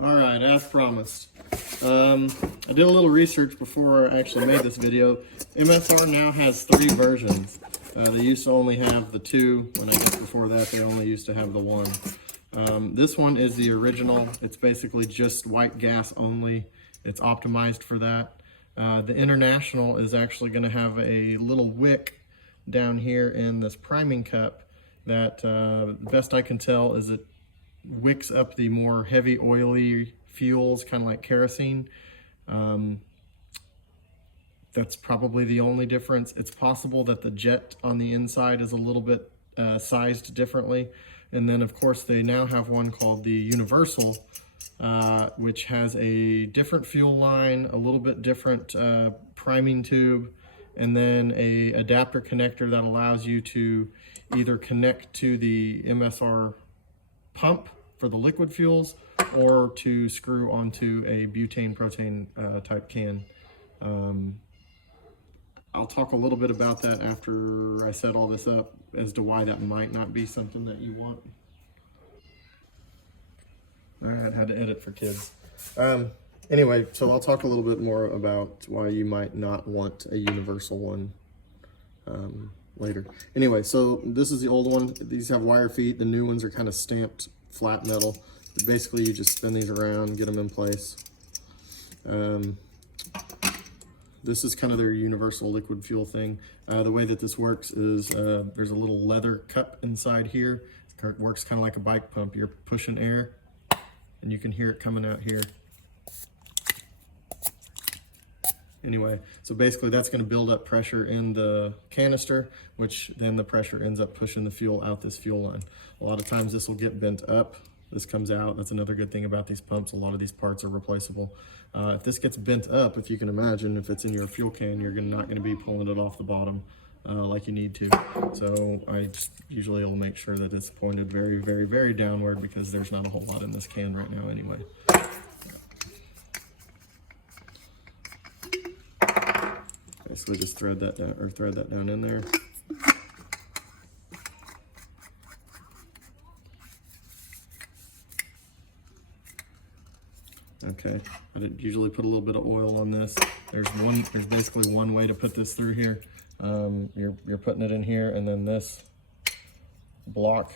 All right, as promised. I did a little research before I actually made this video. MSR now has 3 versions. They used to only have the 2. When I did before that, they only used to have the 1. This one is the original. It's basically just white gas only. It's optimized for that. The International is actually going to have a little wick down here in this priming cup that, best I can tell, is it wicks up the more heavy oily fuels, kind of like kerosene. That's probably the only difference. It's possible that the jet on the inside is a little bit sized differently. And then of course they now have one called the Universal, which has a different fuel line, a little bit different priming tube, and then a adapter connector that allows you to either connect to the MSR pump for the liquid fuels or to screw onto a butane propane type can. I'll talk a little bit about that after I set all this up as to why that might not be something that you want. All right, had to edit for kids. Anyway, so I'll talk a little bit more about why you might not want a universal one later. Anyway, so this is the old one. These have wire feet. The new ones are kind of stamped flat metal. Basically, you just spin these around, get them in place. This is kind of their universal liquid fuel thing. The way that this works is there's a little leather cup inside here. It works kind of like a bike pump. You're pushing air, and you can hear it coming out here. Anyway, so basically that's going to build up pressure in the canister, which then the pressure ends up pushing the fuel out this fuel line. A lot of times this will get bent up. This comes out. That's another good thing about these pumps. A lot of these parts are replaceable. If this gets bent up, if you can imagine, if it's in your fuel can, you're not going to be pulling it off the bottom like you need to. So I just usually will make sure that it's pointed very, very, very downward, because there's not a whole lot in this can right now anyway. Basically just thread that down in there. Okay, I usually put a little bit of oil on this. There's basically one way to put this through here. You're putting it in here, and then this block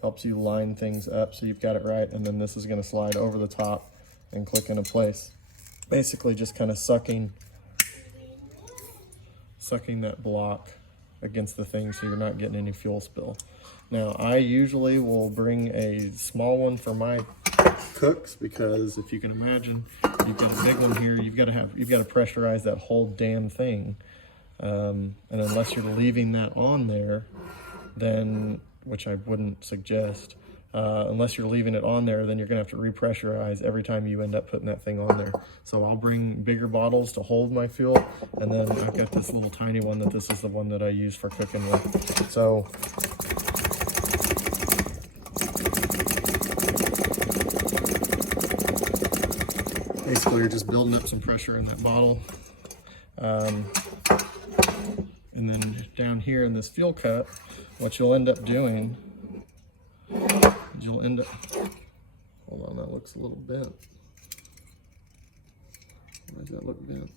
helps you line things up so you've got it right, and then this is going to slide over the top and click into place. Basically just kind of sucking that block against the thing so you're not getting any fuel spill. Now I usually will bring a small one for my cooks, because if you can imagine, you've got a big one here, you've got to pressurize that whole damn thing, and unless you're leaving that on there, then, which I wouldn't suggest, unless you're leaving it on there, then you're gonna have to repressurize every time you end up putting that thing on there. So I'll bring bigger bottles to hold my fuel, and then I've got this little tiny one that this is the one that I use for cooking with. So basically you're just building up some pressure in that bottle. And then down here in this fuel cup, what you'll end up doing, hold on, that looks a little bent. Why does that look bent?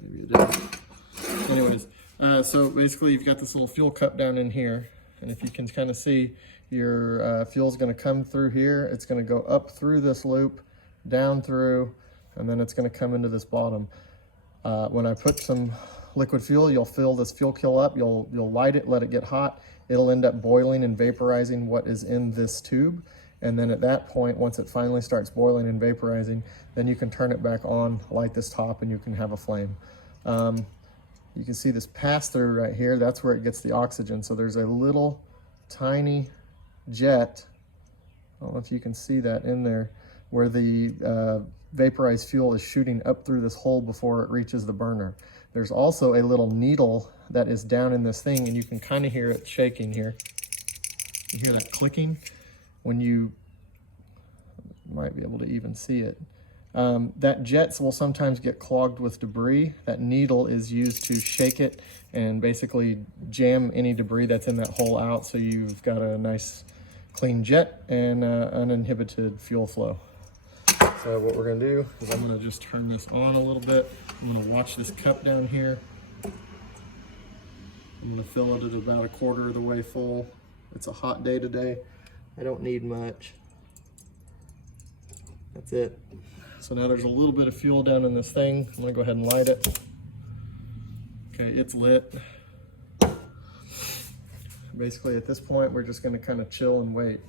Maybe it is. Anyways, so basically you've got this little fuel cup down in here, and if you can kind of see, your fuel is going to come through here. It's going to go up through this loop, down through, and then it's going to come into this bottom. When I put some liquid fuel, you'll fill this fuel kill up, you'll light it, let it get hot. It'll end up boiling and vaporizing what is in this tube. And then at that point, once it finally starts boiling and vaporizing, then you can turn it back on, light this top, and you can have a flame. You can see this pass-through right here. That's where it gets the oxygen. So there's a little tiny jet, I don't know if you can see that in there, where the vaporized fuel is shooting up through this hole before it reaches the burner. There's also a little needle that is down in this thing, and you can kind of hear it shaking here. You hear that clicking? When you might be able to even see it. That jets will sometimes get clogged with debris. That needle is used to shake it and basically jam any debris that's in that hole out, so you've got a nice clean jet and uninhibited fuel flow. So what we're gonna do is I'm gonna just turn this on a little bit. I'm gonna watch this cup down here. I'm gonna fill it at about a quarter of the way full. It's a hot day today. I don't need much. That's it. So now there's a little bit of fuel down in this thing. I'm gonna go ahead and light it. Okay, it's lit. Basically at this point, we're just gonna kind of chill and wait.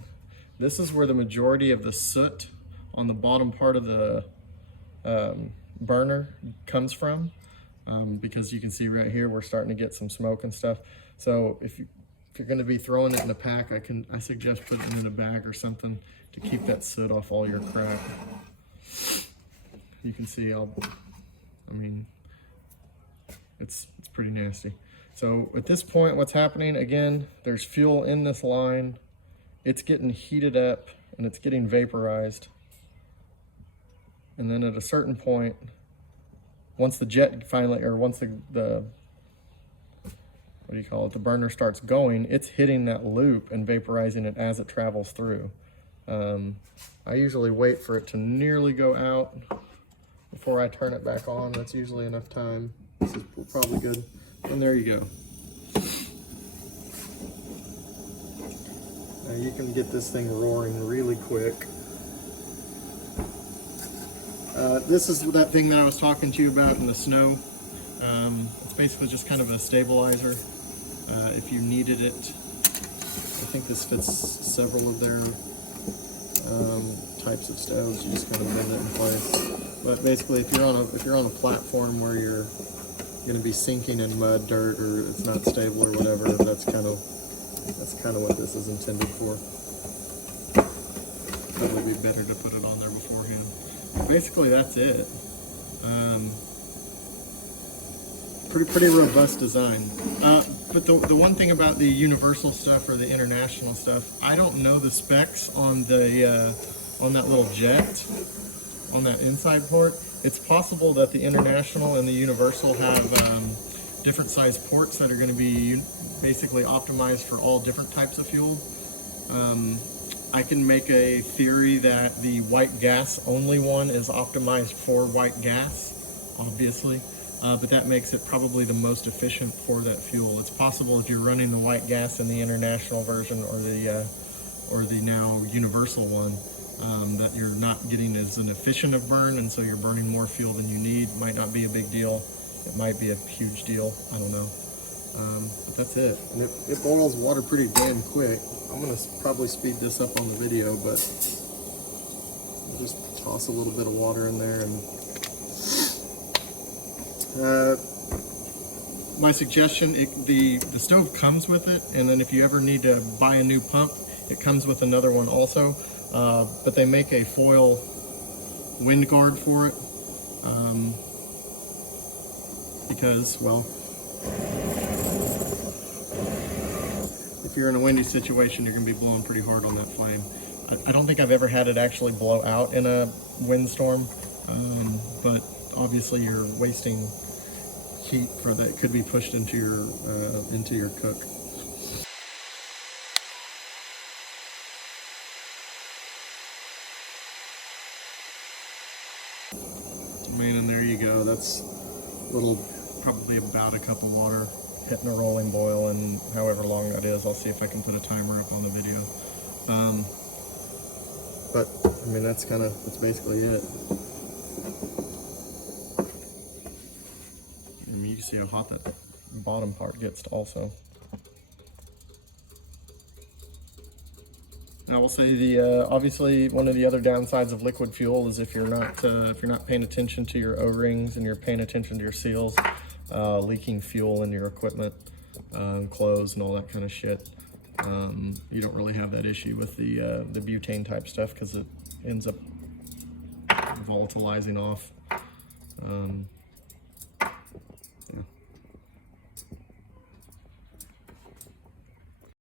This is where the majority of the soot on the bottom part of the burner comes from, because you can see right here, we're starting to get some smoke and stuff. So if you're gonna be throwing it in a pack, I suggest putting it in a bag or something to keep that soot off all your crap. You can see, I mean, it's pretty nasty. So at this point, what's happening, again, there's fuel in this line. It's getting heated up and it's getting vaporized. And then at a certain point, once the jet finally, or once the what do you call it, the burner starts going, it's hitting that loop and vaporizing it as it travels through. I usually wait for it to nearly go out before I turn it back on. That's usually enough time. This is probably good. And there you go. Now you can get this thing roaring really quick. This is that thing that I was talking to you about in the snow. It's basically just kind of a stabilizer if you needed it. I think this fits several of their types of stoves. You just kind of bend it in place. But basically, if you're on a platform where you're going to be sinking in mud, dirt, or it's not stable or whatever, that's kind of what this is intended for. Probably be better to put it on there beforehand. But basically, that's it. Pretty robust design. But the one thing about the universal stuff or the international stuff, I don't know the specs on the on that little jet, on that inside port. It's possible that the international and the universal have different size ports that are going to be basically optimized for all different types of fuel. I can make a theory that the white gas only one is optimized for white gas, obviously. But that makes it probably the most efficient for that fuel. It's possible if you're running the white gas in the international version or the now universal one, that you're not getting as an efficient of burn, and so you're burning more fuel than you need. Might not be a big deal. It might be a huge deal. I don't know. But that's it. And it boils water pretty damn quick. I'm gonna probably speed this up on the video, but I'll just toss a little bit of water in there. And my suggestion, the stove comes with it, and then if you ever need to buy a new pump, it comes with another one also. But they make a foil wind guard for it, because, well, if you're in a windy situation, you're going to be blowing pretty hard on that flame. I don't think I've ever had it actually blow out in a windstorm, but obviously you're wasting heat for that could be pushed into your cook. Man, and there you go. That's probably about a cup of water hitting a rolling boil, and however long that is, I'll see if I can put a timer up on the video. But I mean, that's basically it. I mean, you can see how hot that bottom part gets also. I will say obviously one of the other downsides of liquid fuel is if you're not paying attention to your O-rings and you're paying attention to your seals, leaking fuel in your equipment, clothes and all that kind of shit. You don't really have that issue with the butane type stuff because it ends up volatilizing off.